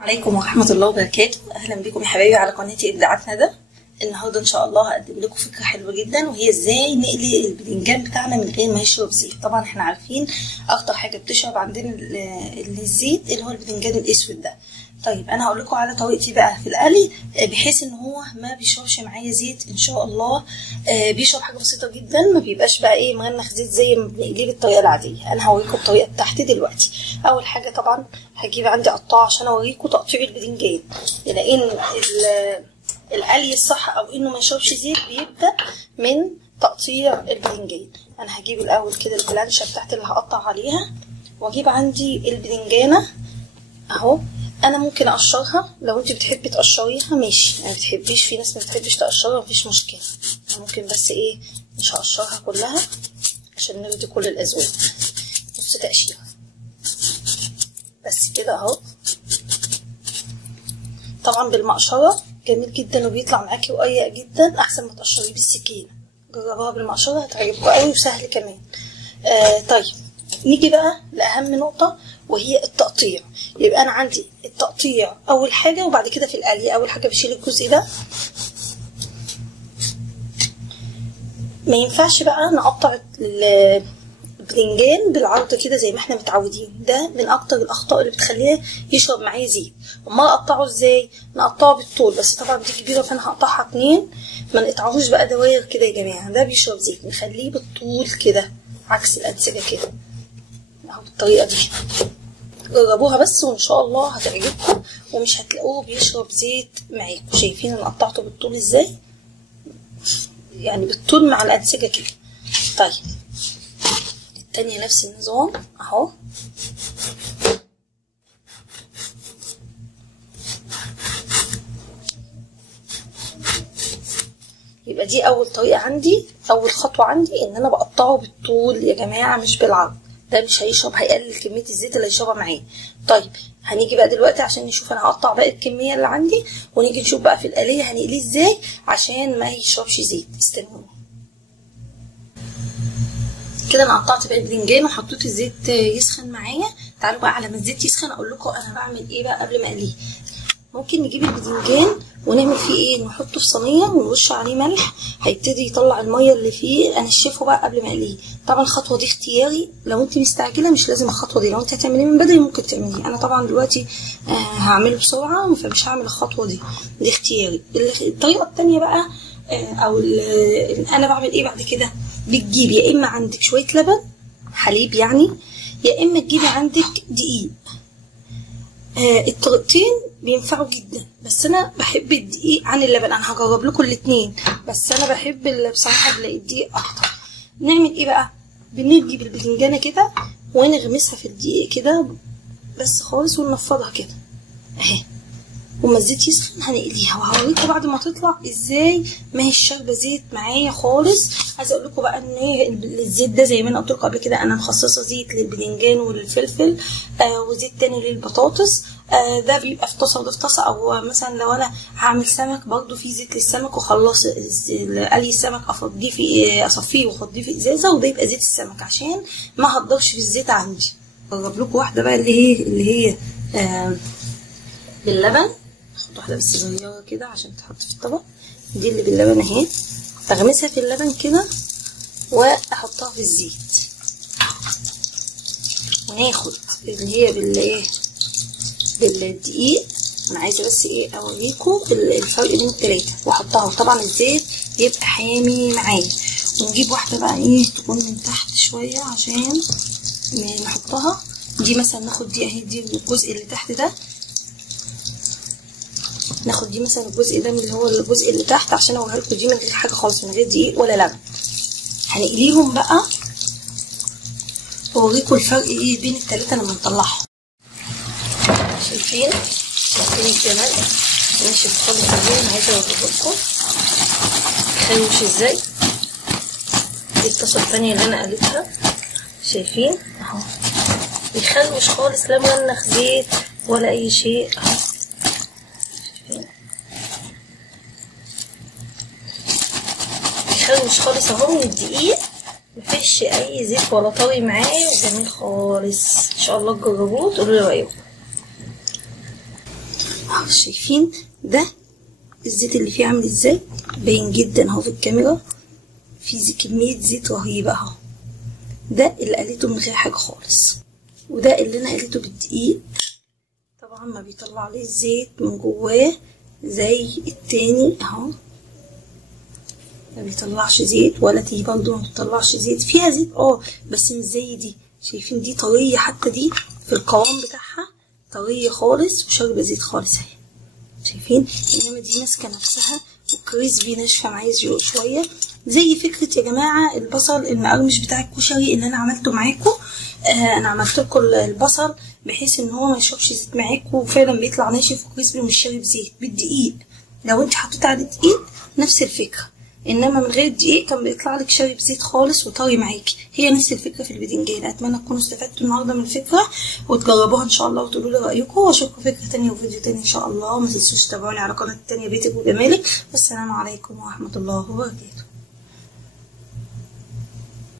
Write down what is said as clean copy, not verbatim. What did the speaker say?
عليكم ورحمة الله وبركاته. أهلا بكم يا حبايبي على قناتي إبداعات ندى. النهاردة إن شاء الله هقدم لكم فكرة حلوة جدا، وهي إزاي نقلي الباذنجان بتاعنا من غير ما يشرب زيت. طبعا إحنا عارفين أكتر حاجة بتشرب عندنا الزيت اللي هو الباذنجان الأسود ده. طيب أنا هقول لكم على طريقتي بقى في القلي بحيث إن هو ما بيشربش معايا زيت إن شاء الله. بيشرب حاجة بسيطة جدا، ما بيبقاش بقى إيه مغنخ زيت زي ما بنقليه بالطريقة العادية. أنا هوريكم الطريقة بتاعتي دلوقتي. أول حاجة طبعا هجيب عندي قطاعة عشان أوريكم تقطيع الباذنجان، لأن القلي الصح او انه ما يشربش زيت بيبدا من تقطيع الباذنجان. انا هجيب الاول كده البلانشه بتاعتي اللي هقطع عليها، واجيب عندي الباذنجانه اهو. انا ممكن اقشرها لو انت بتحبي تقشريها ماشي، ما بتحبيش، في ناس ما بتحبش تقشرها مفيش مشكله. انا ممكن بس ايه مش هقشرها كلها عشان نرضي كل الاذواق. نص تقشيره بس كده اهو. طبعا بالمقشره جميل جدا وبيطلع معاكي رقيق جدا، احسن ما تقشريه بالسكينه. جربوها بالمقشره هتعجبكم قوي وسهل كمان. طيب نيجي بقى لاهم نقطه وهي التقطيع. يبقى انا عندي التقطيع اول حاجه، وبعد كده في القلي اول حاجه بشيل الجزء ده. ما ينفعش بقى نقطع الباذنجان بالعرض كده زي ما احنا متعودين، ده من اكتر الاخطاء اللي بتخليه يشرب معايا زيت. امال اقطعه ازاي؟ نقطعه بالطول، بس طبعا دي كبيره فانا هقطعها 2. ما نقطعوش بقى دواير كده يا جماعه، ده بيشرب زيت. نخليه بالطول كده عكس الانسجه كده اهو بالطريقه دي. جربوها بس وان شاء الله هتعجبكم ومش هتلاقوه بيشرب زيت معاكم. شايفين انا قطعته بالطول ازاي؟ يعني بالطول مع الانسجه كده. طيب التانية نفس النظام اهو. يبقى دي اول طريقة عندي، اول خطوة عندي ان انا بقطعه بالطول يا جماعة مش بالعرض. ده مش هيشرب، هيقلل كمية الزيت اللي هيشربها معايا. طيب هنيجي بقى دلوقتي عشان نشوف انا هقطع باقي الكمية اللي عندي، ونيجي نشوف بقى في القلية هنقليه ازاي عشان ما يشربش زيت. استنوني كده. انا قطعت بقى الباذنجان وحطيت الزيت يسخن معايا. تعالوا بقى على ما الزيت يسخن اقول لكم انا بعمل ايه بقى قبل ما اقليه. ممكن نجيب الباذنجان ونعمل فيه ايه، نحطه في صينيه ونرش عليه ملح، هيبتدي يطلع الميه اللي فيه. انشفه بقى قبل ما اقليه. طبعا الخطوه دي اختياري، لو انت مستعجله مش لازم الخطوه دي، لو انت هتعمليه من بدري ممكن تعمليه. انا طبعا دلوقتي هعمله بسرعه فمش هعمل الخطوه دي اختياري. الطريقه الثانيه بقى او انا بعمل ايه بعد كده. بتجيبي يا اما عندك شويه لبن حليب يعني، يا اما تجيبي عندك دقيق. الطريقتين بينفعوا جدا، بس انا بحب الدقيق عن اللبن. انا هجرب لكم الاثنين، بس انا بحب بصراحه الدقيق اكتر. نعمل ايه بقى؟ بنجيب الباذنجانه كده ونغمسها في الدقيق كده بس خالص وننفضها كده اهي. وما الزيت يسخن هنقليها، وهوريكم بعد ما تطلع ازاي ما هي شاربه زيت معايا خالص. عايزه اقول لكم بقى ان الزيت ده زي ما انا قلت لكم قبل كده، انا مخصصه زيت للباذنجان وللفلفل وزيت تاني للبطاطس. ده بيبقى في طاسه وده في طاسه، او مثلا لو انا هعمل سمك برضو في زيت للسمك، وخلص قلي السمك افضيه في اصفيه واحطيه في ازازه، وده يبقى زيت السمك عشان ما هضرش في الزيت عندي. اجرب لكم واحده بقى اللي هي باللبن. اخد واحده بس صغيره كده عشان تحط في الطبق. دي اللي باللبن اهي، اغمسها في اللبن كده واحطها في الزيت، وناخد اللي هي بالدقيق. انا عايزه بس ايه اوريكم الفرق بين التلاته، واحطها. وطبعا الزيت يبقى حامي معايا. ونجيب واحده بقى ايه تكون من تحت شويه عشان نحطها. دي مثلا ناخد دي اهي، دي الجزء اللي تحت ده، ناخد دي مثلا الجزء ده من اللي هو الجزء اللي تحت عشان اوريها لكم. دي من غير حاجه خالص، من غير دقيق ولا لبن. هنقليهم بقى واوريكم الفرق ايه بين التلاته لما نطلعهم. شايفين الجمال ناشف خالص ازاي. انا عايزه اوريه لكم خيوش ازاي. دي الطاسه الثانيه اللي انا قليتها، شايفين اهو بيخلوش خالص، لا منخ زيت ولا اي شيء اهو. مش خالص اهو من الدقيق، مفيش اي زيت ولا طري معاه، وجميل خالص. ان شاء الله تجربوه وتقولوا لي رايكم. شايفين ده الزيت اللي فيه عامل ازاي؟ باين جدا اهو في الكاميرا، في كمية زيت رهيبة اهو. ده اللي قليته من غير حاجة خالص، وده اللي انا قليته بالدقيق. طبعا ما بيطلع لي الزيت من جواه زي التاني اهو، ما بيطلعش زيت، ولا دي برضه ما بتطلعش زيت، فيها زيت بس مش زي دي. شايفين دي طرية، حتى دي في القوام بتاعها طرية خالص وشاربة زيت خالص اهي، شايفين؟ انما دي ماسكة نفسها وكريسبي ناشفة معايا شوية، زي فكرة يا جماعة البصل المقرمش بتاع الكشري اللي انا عملته معاكم. انا عملت لكم البصل بحيث ان هو ما يشربش زيت معاكم، وفعلا بيطلع ناشف وكريسبي ومش شارب زيت بالدقيق. لو انت حطيت عليه دقيق نفس الفكرة، انما من غير دقيق كان بيطلع لك شارب زيت خالص وطري معاكي. هي نفس الفكره في الباذنجان. اتمنى تكونوا استفدتوا النهارده من الفكره وتجربوها ان شاء الله وتقولوا لي رايكم، واشوفكم فكره تانية وفيديو تاني ان شاء الله. ما تنسوش تتابعوني على قناه تانية بيتك وجمالك. والسلام عليكم ورحمه الله وبركاته.